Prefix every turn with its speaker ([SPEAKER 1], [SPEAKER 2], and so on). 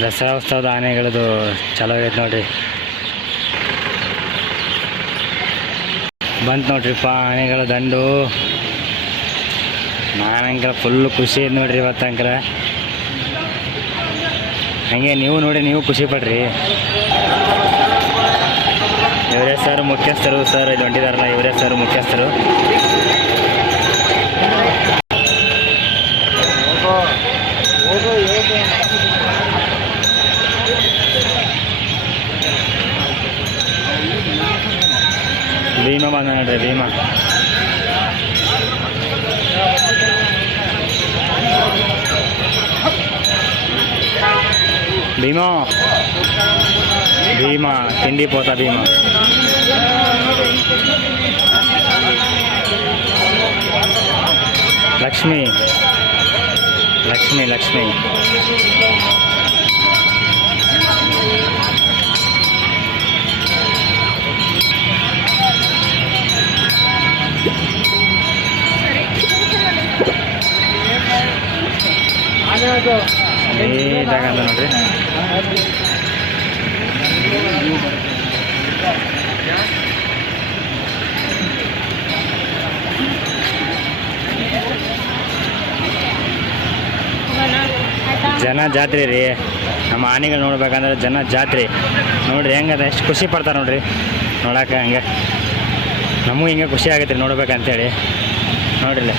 [SPEAKER 1] ದಸರಾ ಉತ್ಸವದ ಆನೆಗಳದು ಚಲೋ ಆಗೈತೆ ನೋಡ್ರಿ. ಬಂತು ನೋಡ್ರಿಪ್ಪ ಆನೆಗಳ ದಂಡು. ನಾನಂಕರ ಫುಲ್ಲು ಖುಷಿ ಐತೆ ನೋಡ್ರಿ ಇವತ್ತಂಕರ ಹಂಗೆ ನೀವು ನೋಡಿ ನೀವು ಖುಷಿ ಪಡ್ರಿ. ಇವರೇ ಸರ್ ಮುಖ್ಯಸ್ಥರು ಸರ್ ಇಲ್ಲಿ ಹೊಂಟಿದಾರಲ್ಲ, ಇವರೇ ಸರ್ ಮುಖ್ಯಸ್ಥರು. లీమ బంద్ లీమ భీమా భీమా తిండిపోతా భీమా లక్ష్మి లక్ష్మి లక్ష్మి ನೋಡ್ರಿ ಜನ ಜಾತ್ರೆ ರೀ. ನಮ್ಮ ಆನೆಗಳು ನೋಡ್ಬೇಕಂದ್ರೆ ಜನ ಜಾತ್ರೆ. ನೋಡ್ರಿ ಹೆಂಗದ, ಎಷ್ಟು ಖುಷಿ ಪಡ್ತಾರೆ ನೋಡ್ರಿ. ನೋಡಕ್ಕೆ ಹಂಗೆ. ನಮಗೂ ಹಿಂಗೆ ಖುಷಿ ಆಗತ್ತೆ ರೀ ನೋಡ್ಬೇಕಂತೇಳಿ. ನೋಡ್ರಿ